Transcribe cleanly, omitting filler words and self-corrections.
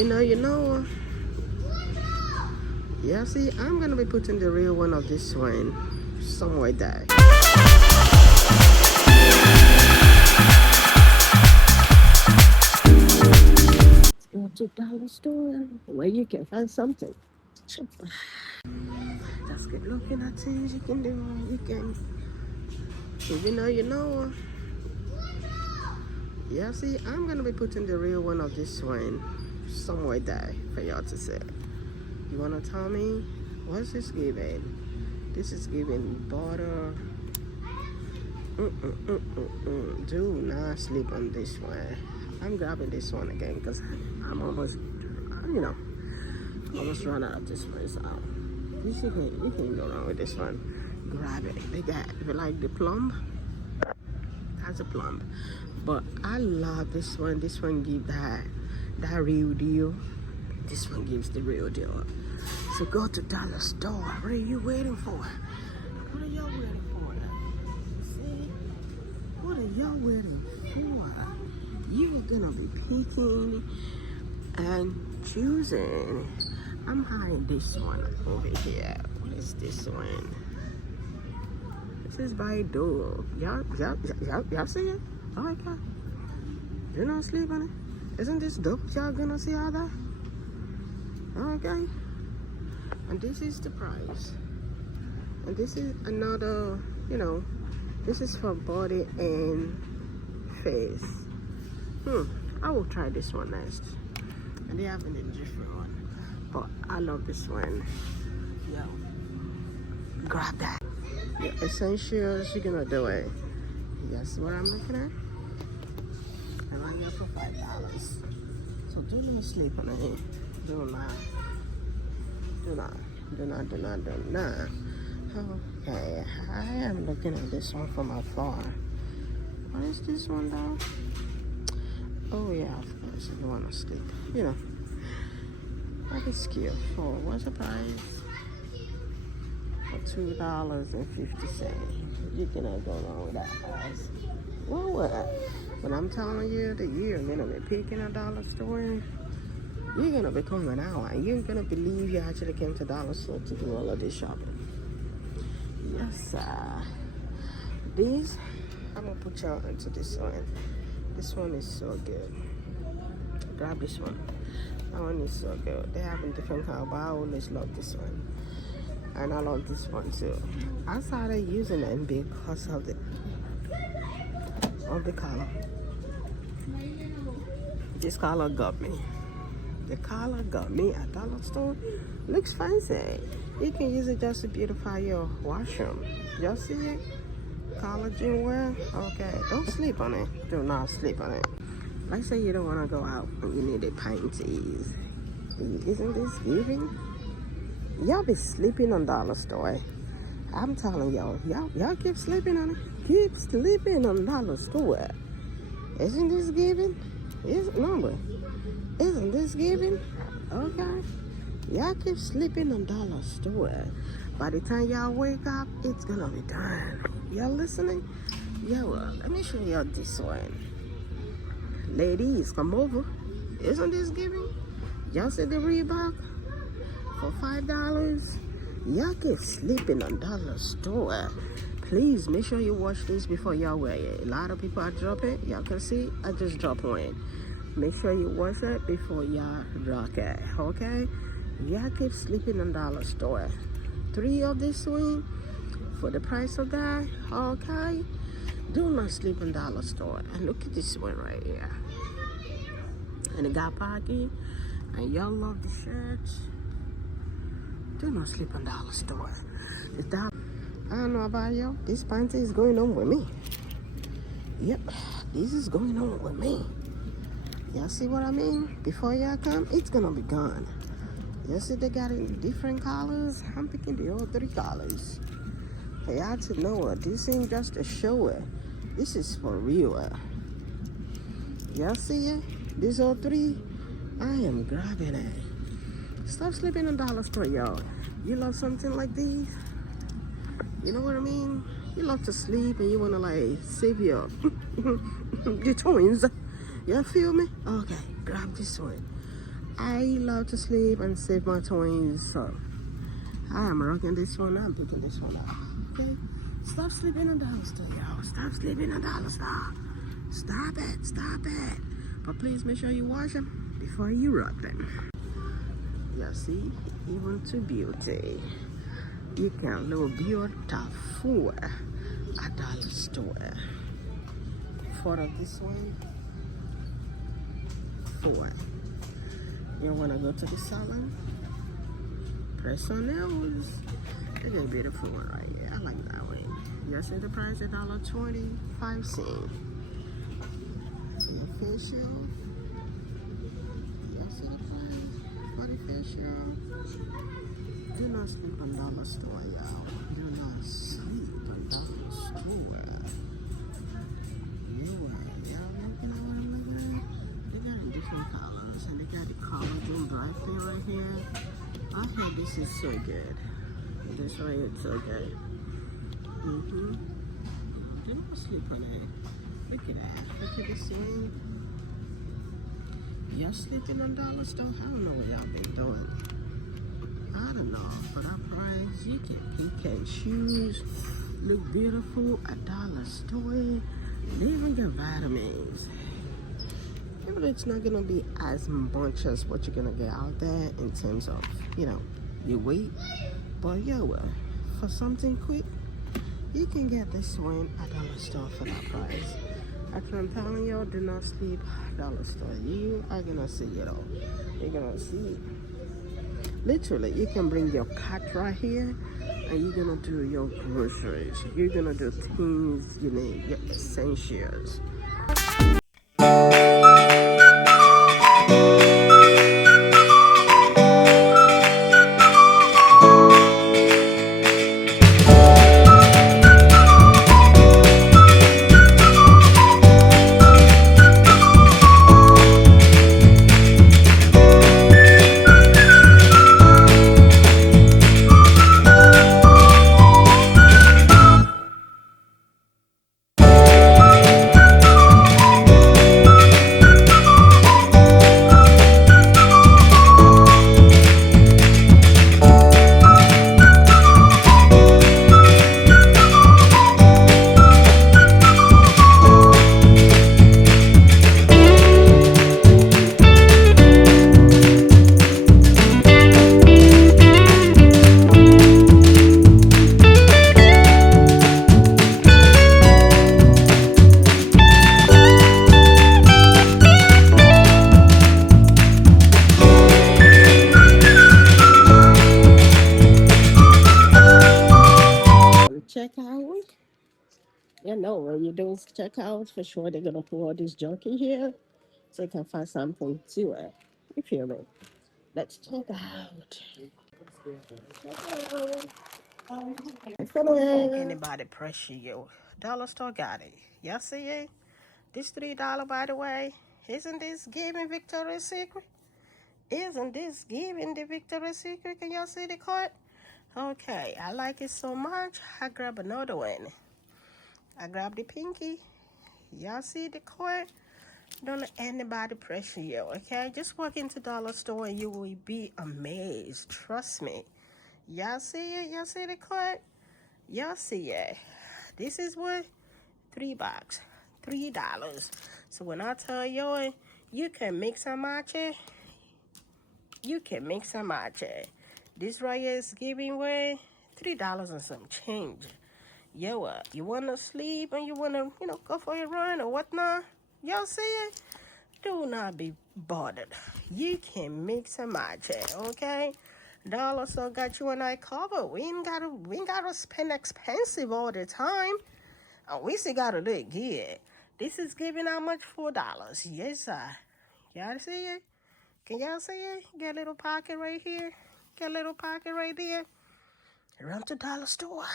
You know. Yeah, see, I'm gonna be putting the real one of this one somewhere there. Go to dollar store where you can find something cheaper. Just keep looking at things you can do. You can, you know. Yeah, see, I'm gonna be putting the real one of this one somewhere there for y'all to see. You wanna tell me what's this giving? This is giving butter. Do not sleep on this one. I'm grabbing this one again because I'm almost, almost run out of this one. So you can't go wrong with this one. Grab it. They got, if you like the plum, that's a plum. But I love this one. This one gives that real deal. This one gives the real deal. So go to dollar store. What are you waiting for? What are y'all waiting for? See? What are y'all waiting for? You're gonna be picking and choosing. I'm hiding this one over here. What is this one? This is by Dole. Y'all see it? Oh my God. Do not sleep on it. Isn't this dope? Y'all gonna see all that? Okay. And this is the price. And this is another, this is for body and face. I will try this one next. And they have a different one. But I love this one. Yo. Grab that. Your essentials, you're gonna do it. Yes, what I'm looking at? And I'm here for $5. So do not sleep on it. Do not. Okay, I am looking at this one from afar. What is this one though? Oh yeah, of course, if you want to sleep. That is cute. For what's the price? For $2.50. You cannot go wrong with that price. Well, what? But I'm telling you that you're gonna be picking a dollar store. You're gonna be coming out and you're gonna believe you actually came to dollar store to do all of this shopping. Yes, sir. These, I'm gonna put y'all into this one. This one is so good. Grab this one. That one is so good. They have a different color, but I always love this one. And I love this one too. I started using it because of the color. This color got me. The color got me at dollar store. Looks fancy. You can use it just to beautify your washroom. Y'all see it? Collagen wear. Okay, don't sleep on it. Do not sleep on it. Like say you don't want to go out and you need a panties. Isn't this giving? Y'all be sleeping on dollar store. I'm telling y'all keep sleeping on it. Keep sleeping on dollar store. Isn't this giving? Isn't this giving? Okay. Y'all keep sleeping on dollar store. By the time y'all wake up, it's gonna be done. Y'all listening? Let me show y'all this one. Ladies, come over. Isn't this giving? Y'all see the Reebok for $5? Y'all keep sleeping on dollar store. Please make sure you watch this before y'all wear it. A lot of people are dropping. Y'all can see I just dropped one. Make sure you watch it before y'all rock it. Okay? Y'all keep sleeping on dollar store. 3 of this one for the price of that. Okay? Do not sleep on dollar store. And look at this one right here. And it got pocket. And y'all love the shirts. Do not sleep on dollar store. I don't know about y'all. This panty is going on with me. Yep, this is going on with me. Y'all see what I mean? Before y'all come, it's gonna be gone. You see they got it in different colors. I'm picking the all 3 colors. For y'all to know this ain't just a show. This is for real. Y'all see it? These all 3, I am grabbing it. Stop sleeping on dollar store, y'all. You love something like these? You know what I mean? You love to sleep and you want to like save your twins. You feel me? Okay, grab this one. I love to sleep and save my toys, so I am rocking this one. I'm picking this one up. Okay? Stop sleeping on dollar store, y'all. Stop sleeping on dollar store. Stop it. Stop it. But please make sure you wash them before you rock them. Yeah, see? Even to beauty. You can look beautiful at dollar store. Photo this one. 4. You wanna go to the salon? Press on nails. Look at a beautiful one right here. I like that one. You see the price? $1.25. Your facial. You see the price for the facial? Do not sleep on dollar store, y'all. Do not sleep on dollar store. Y'all looking at what I'm looking at? They got different colors, and they got the collagen bright thing right here. I heard this is so good. This right here is so good. Do not sleep on it. Look at that. Look at this swing. Y'all sleeping on dollar store? I don't know what y'all been doing. I don't know. For that price, you can pick and choose. Look beautiful at dollar store. They even get vitamins. Even it's not gonna be as much as what you're gonna get out there in terms of, your weight. But for something quick, you can get this one at dollar store for that price. Actually, I'm telling you, do not sleep at dollar store. You are gonna see it all. You're gonna see. Literally, you can bring your cat right here, and you're gonna do your groceries. You're gonna do things you need, your essentials. Check out. When you do check out, for sure they're gonna put all this junk in here so you can find something to it. You feel me? Let's check out. Anybody pressure you? Dollar store got it. Y'all see it? This $3, by the way. Isn't this giving Victoria's Secret? Isn't this giving the Victoria's Secret? Can y'all see the card? Okay, I like it so much. I grab another one. I grab the pinky. Y'all see the card? Don't let anybody pressure you, okay? Just walk into dollar store and you will be amazed. Trust me. Y'all see it? Y'all see the card? Y'all see it? This is what? $3. $3. So when I tell you, you can mix and match it. You can mix and match it. This right here is giving away $3 and some change. You wanna sleep and you wanna, go for a run or whatnot? Y'all see it? Do not be bothered. You can mix and match it, okay? Dollar store got you and I covered. We ain't gotta spend expensive all the time. And we still gotta look good. This is giving how much? $4. Yes, sir. Y'all see it? Can y'all see it? Get a little pocket right here. Get a little pocket right there. Run to dollar store.